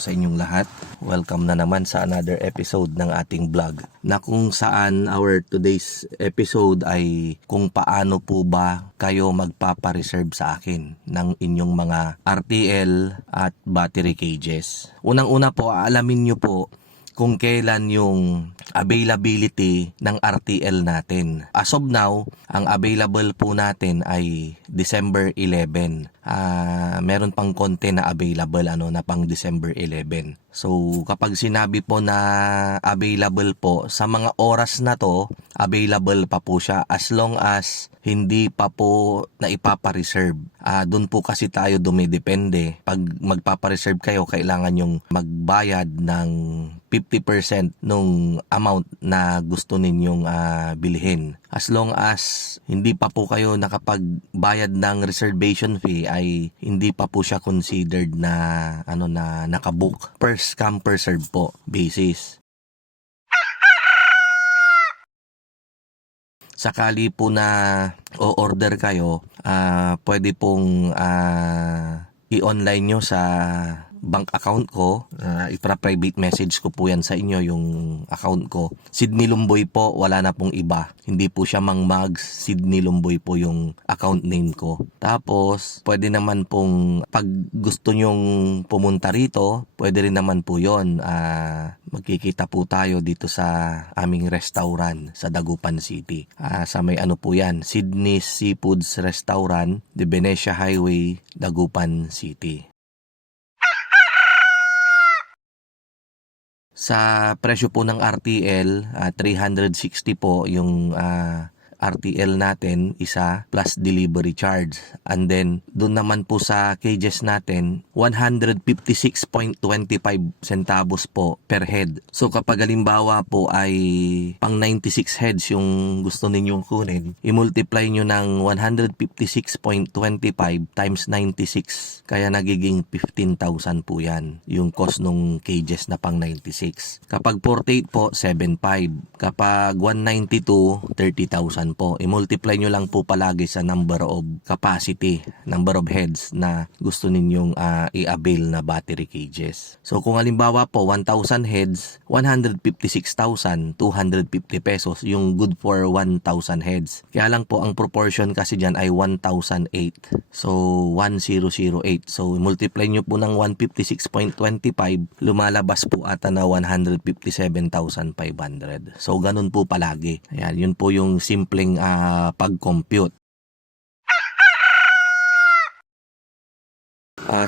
po sa inyong lahat. Welcome na naman sa another episode ng ating vlog, na kung saan our today's episode ay kung paano po ba kayo magpapareserve sa akin ng inyong mga RTL at battery cages. Unang-una po, aalamin nyo po kung kailan yung availability ng RTL natin. As of now, ang available po natin ay December 11. Meron pang konti na available na pang December 11. So kapag sinabi po na available po, sa mga oras na to, available pa po siya as long as hindi pa po na ipapareserve. Doon po kasi tayo dumidepende. Pag magpapareserve kayo, kailangan yung magbayad ng 50% nung amount na gusto ninyong bilhin. As long as hindi pa po kayo nakapagbayad ng reservation fee, ay hindi pa po siya considered na na nakabook. First come first serve po basis. Sakali po na o-order kayo, pwede pong i-online nyo sa bank account ko. Ipra-private message ko po yan sa inyo, yung account ko. Sydney Lumboy po, wala na pong iba. Hindi po siya Mang Mags, Sydney Lumboy po yung account name ko. Tapos, pwede naman pong, pag gusto nyong pumunta rito, pwede rin naman po yun. Magkikita po tayo dito sa aming restaurant sa Dagupan City. Sa may po yan, Sydney Seafoods Restaurant, De Venecia Highway, Dagupan City. Sa presyo po ng RTL, 360 po yung RTL natin, isa, plus delivery charge. And then, doon naman po sa cages natin, 156.25 centavos po per head. So, kapag halimbawa po ay pang 96 heads yung gusto ninyong kunin, i-multiply nyo ng 156.25 times 96. Kaya nagiging 15,000 po yan, yung cost nung cages na pang 96. Kapag 48 po, 7.5. Kapag 192, 30,000 po. I-multiply nyo lang po palagi sa number of capacity, number of heads na gusto ninyong i-avail na battery cages. So kung halimbawa po 1,000 heads, 156,250 pesos yung good for 1,000 heads. Kaya lang po ang proportion kasi dyan ay 1,008. So 1,008. So multiply nyo po ng 156.25, lumalabas po ata na 157,500. So ganun po palagi. Ayan, yun po yung simpleng pag-compute.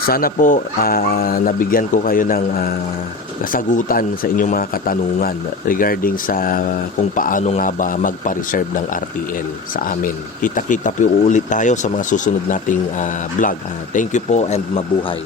Sana po nabigyan ko kayo ng kasagutan sa inyong mga katanungan regarding sa kung paano nga ba magpa-reserve ng RTL sa amin. Kita-kita po ulit tayo sa mga susunod nating vlog. Thank you po and mabuhay.